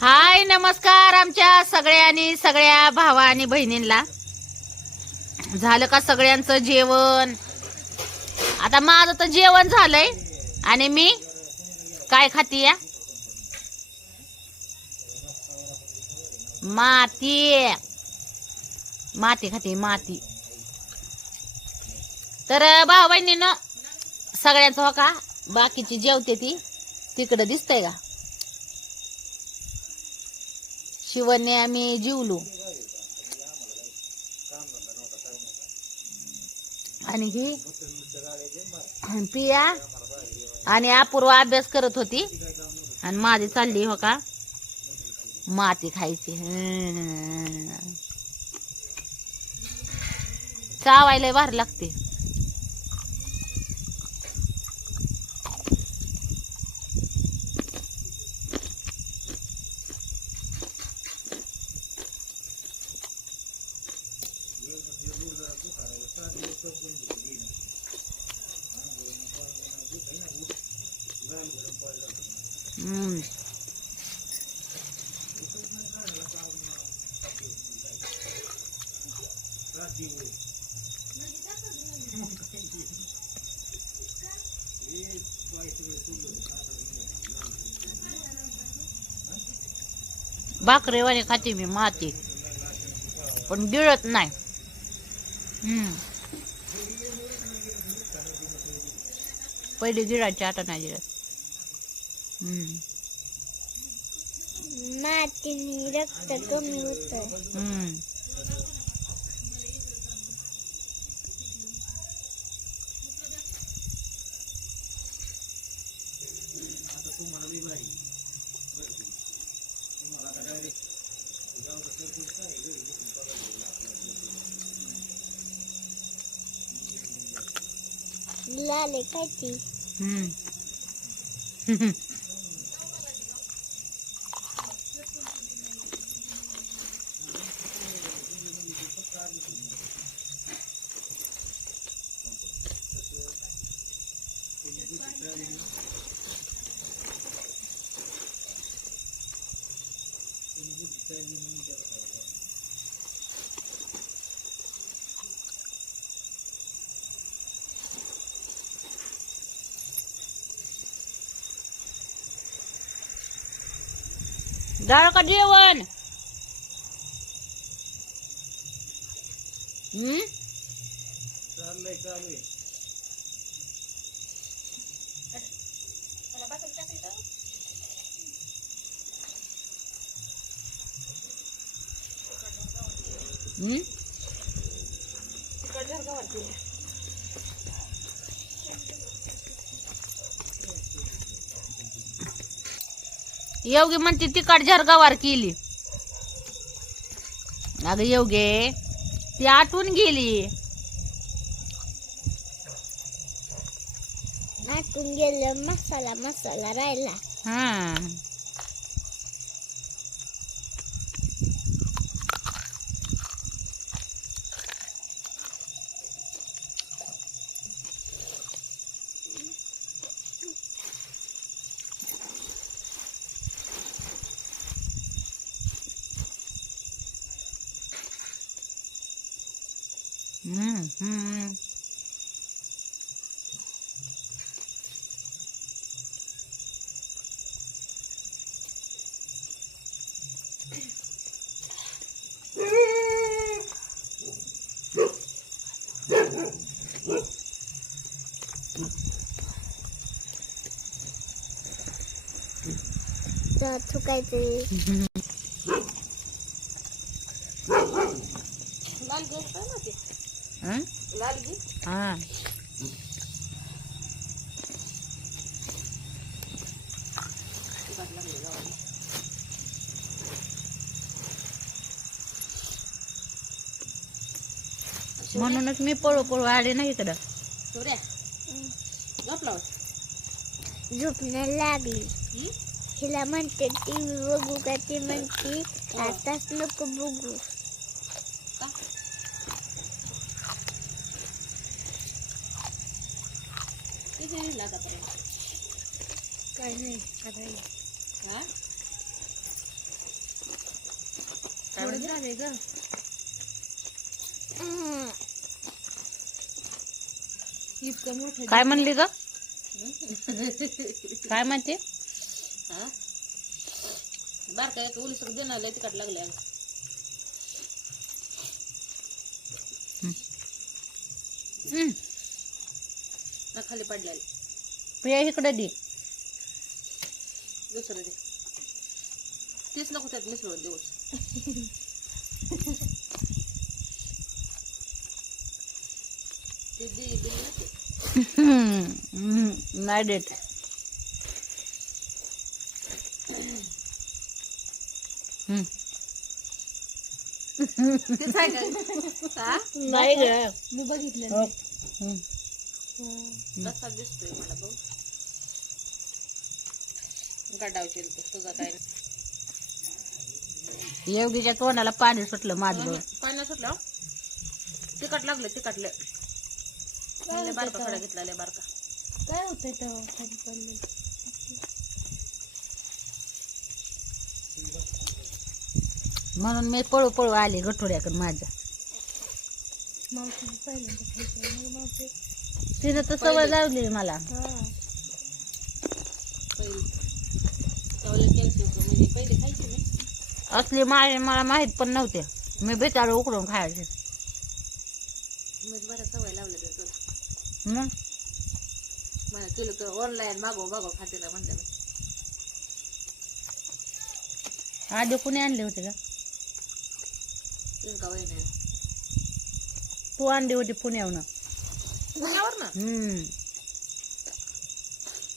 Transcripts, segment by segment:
हाय नमस्कार आमच्या सगळ्यांनी सगळ्या भावा आणि बहिणींना झालं का सगळ्यांचं जेवण? आता माझं तर जेवण झालंय. आणि मी काय खाती या माती. माती खाते माती. तर भाऊ बहिणीनं सगळ्यांचं हो का? बाकीची जेवते ती. तिकडं दिसतंय का? शिवने आम्ही जीवलो. आणि ही पिया आणि अपूर्व अभ्यास करत होती. आणि माझी चालली हो का? माती खायची. चावायला भारी लागते. भाकरीवाणी खाते मी माती. पण गिळत नाही. हम्म. पहिले गिळायची आता नाही गिळत मातीने रक्त कमी होत लाले काय ती? हम्म. झालं का जेवण हम्म हम्म? योगी म्हणते तिकट झरगावार केली. अगं योगे ती आटून गेली. आटून गेलं मसाला मसाला राहिला हा 자, 두 가지. 날개 써야지. 응? 날개? 아. 이거 날개 म्हणूनच मी पळू पळू आले ना इकडं. झोप नाही लागली. हिला म्हणते टीव्ही बघू का? ती म्हणते आताच नको बघू. काय नाही थोडं झाले ग काय म्हणली ग? काय म्हणते? बारका एक उलसक देणार तिकट लागले आज. हम्म. खाली पडलेले. प्रिया इकडे दे. दुसरं दे. तीच नको त्यात मिसळून दिवस नाही देत. हा? नाही ग. मी बघितलं हो. तसा दिसतोय मला बघ गाडावशील तू तुझा काय? योगीच्या तोंडाला पाणी सुटलं माझं. पाणी सुटलं? तिकट लागलं तिकटलं लय बारका खडा घेतला लय बारका. काय होतंय तेव्हा? खाली पडलेलं? म्हणून मी पळू पळू आले गठोड्याकडे माझ्या. खायचं. मग मावशी? तिने तर सवय लावली मला. हा. पहिली. त्यावेळेला केलं होतं म्हणजे पहिले खायची मी असली माझे मला माहीत पण नव्हते. मी बेचाळ उकडून खायचे. मग? मला केलं तर ऑनलाईन मागव मागव खाते ना म्हणलं मी. आधी कुणी आणले होते का? तू आणली होती पुण्याहून पुण्यावर ना हम्म.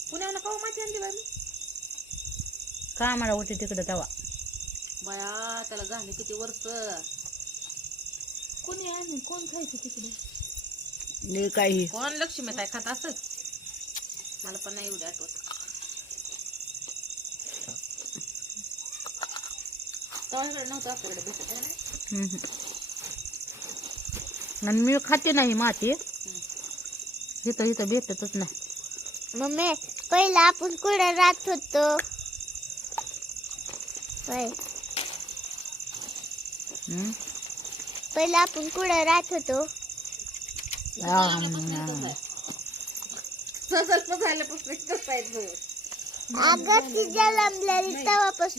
पुण्याला का माहिती आणली बाई मी? कामाला होती तिकडे तवा. बाया त्याला झाले किती वर्ष. कोणी आहे कोण खायचं तिकडे? लय काही. कोण लक्ष्मी काय खात असत मला पण नाही एवढी आठवत. नव्हतं आपल्याकडे भेटत. आणि मी खाते नाही माती. इथं इथं भेटतच नाही. मम्मी पहिला आपण कुठे राहत होतो. पहिला आपण कुठे राहत होतो आ, सगळं झाल्यापासून कसं आहे तो?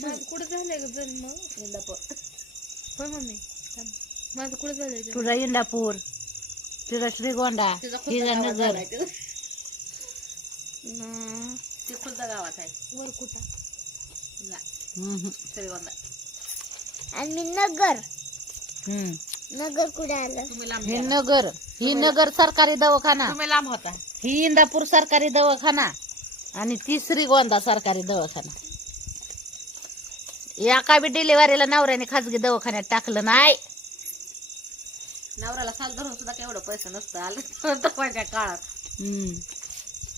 अगं कुठं झालंय ग जन्म इंदापूर होय मम्मी माझं कुठं झालंय जन्म? तुझा इंदापूर तुझा श्रीगोंदा तिचा नगर ती गावात आहे वरकुटा. श्रीगोंदा आणि मी नगर हम्म. नगर कुठे आलं? तुम्ही लांब हे गेला. नगर ही नगर सरकारी दवाखाना. तुम्ही लांब होता. ही इंदापूर सरकारी दवाखाना आणि ती श्रीगोंदा सरकारी दवाखाना. एका बी डिलिव्हरीला नवऱ्याने खाजगी दवाखान्यात टाकलं नाही. नवऱ्याला साल धरून सुद्धा केवढं पैसे नसतं. आलं तेव्हाच्या काळात. हम्म.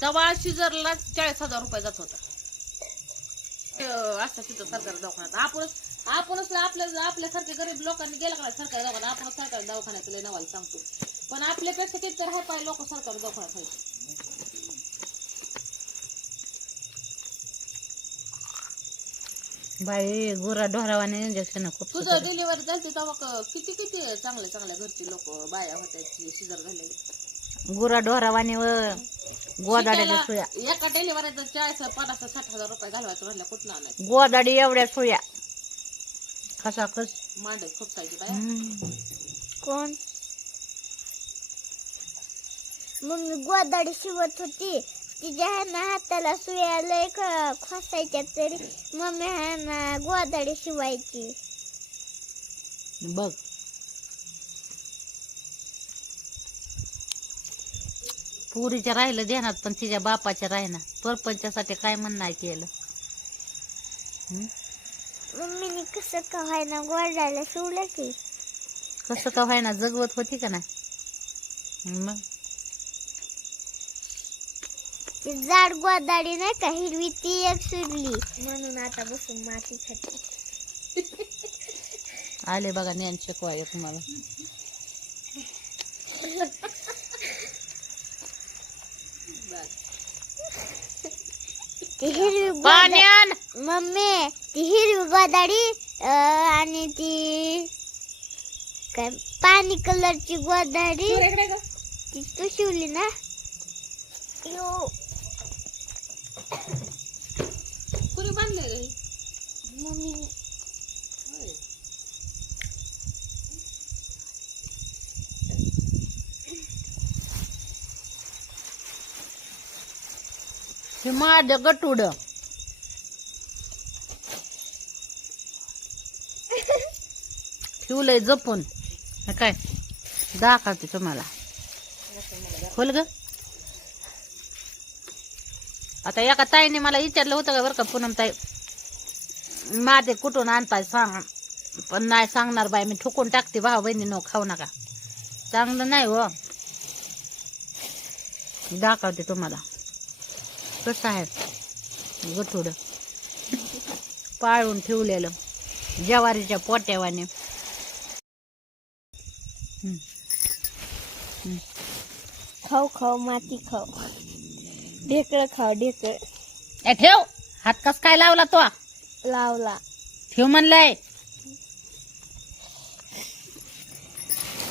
तेव्हा शिजरला चाळीस हजार रुपये जात होता. ते असतं तिथं सरकारी दवाखान्यात. आपणच आपणच आपल्या आपल्यासारखे गरीब लोकांनी गेलं का सरकारी दवाखान्यात? आपणच सरकारी दवाखान्यात लय नवाला सांगतो. पण आपल्यापेक्षा किती हाय पाय लोक सरकारी दवाखान्यात आहेत. बाई गुरा ढोरावाने इंजेक्शन खूप तुझं सुटलं. डिलिव्हरी झाली तेव्हा क- किती किती चांगल्या चांगल्या घरची लोक बाया होत्या शिजर झालेले. गुरा ढोरावाने व गोदाड्याच्या शिकायला सुया. एका डिलिव्हरीचा चाळीस पन्नास साठ हजार रुपये घालवायचं म्हणलं कुठं नाही गोदाडी एवढ्या सुया. कसा कस मांडत बाया. हम्म. कोण? मम्मी गोदाडी शिवत होती. तिच्या ह्यानं हाताला सुया लय ख- खोसायच्या तरी मम्मी ह्यानं गोदाडी शिवायची. बघ. पुरीच्या राहिलं ध्यानात पण तिच्या बापाच्या राहिना. परपंचासाठी काय म्हणणं केलं. हम्म? मम्मीने कसं का व्हायना गोदाडीला शिवलं की. कसं का व्हायना जगवत होती का नाही? मग? ती जाड गोदाडी नाही का हिरवी ती एक सुरली म्हणून आता बसून माती खाते. आले बघा ज्ञान शिकवा एक ती हिरवी पाण्यान मम्मी ती हिरवी गोदाडी अं, आणि ती काय पाणी कलरची गोदाडी. ती तू शिवली ना? यो कुणी बांधले घरी मम्मी हे माझं गटुड ठेवलंय जपून. काय? दाखवते तुम्हाला. खोल ग. आता एका ताईने मला विचारलं होतं का बरं का पूनम ताई माझे कुठून आणताय सांग. पण नाही सांगणार बाई मी ठोकून टाकते. भाऊ बहिणीनो खाऊ नका. चांगलं नाही हो. दाखवते तुम्हाला. कसं आहे? गठुड पाळून ठेवलेलं. ज्वारीच्या पोट्यावाने. खाऊ खाऊ माती खाऊ. ढेकळं खाऊ ढेकळ. ए ठेव. हात कस काय लावला तो? लावला. ठेव म्हणलंय.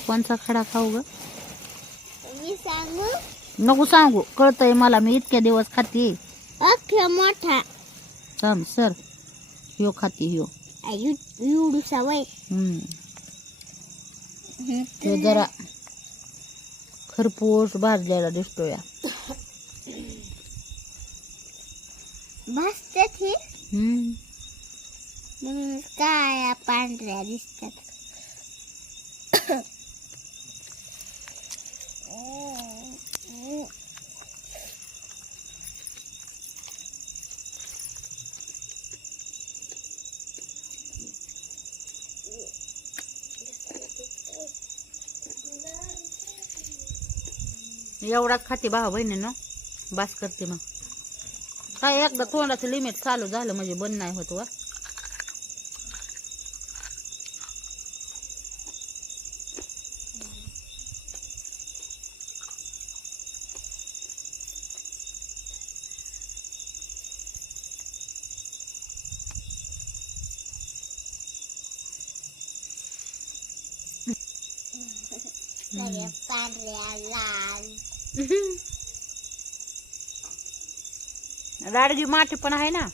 कोणचा खडा खाऊ ग मी सांगू? नको सांगू. कळतंय मला मी इतक्या दिवस खाते. अख्ख्या मोठा. थांब सर ह्यो खाते ह्यो. हम्म. ह्यो जरा खरपूस भाजलेला दिसतो या भासतात हे? हम्म. काळ्या पांढऱ्या दिसतात. एवढाच खाते भाऊ बहिणीनं. बास करते मग. काय एकदा तोंडाचं लिमिट चालू झालं म्हणजे बंद नाही होत वा. लाल राडगी माती पण आहे ना?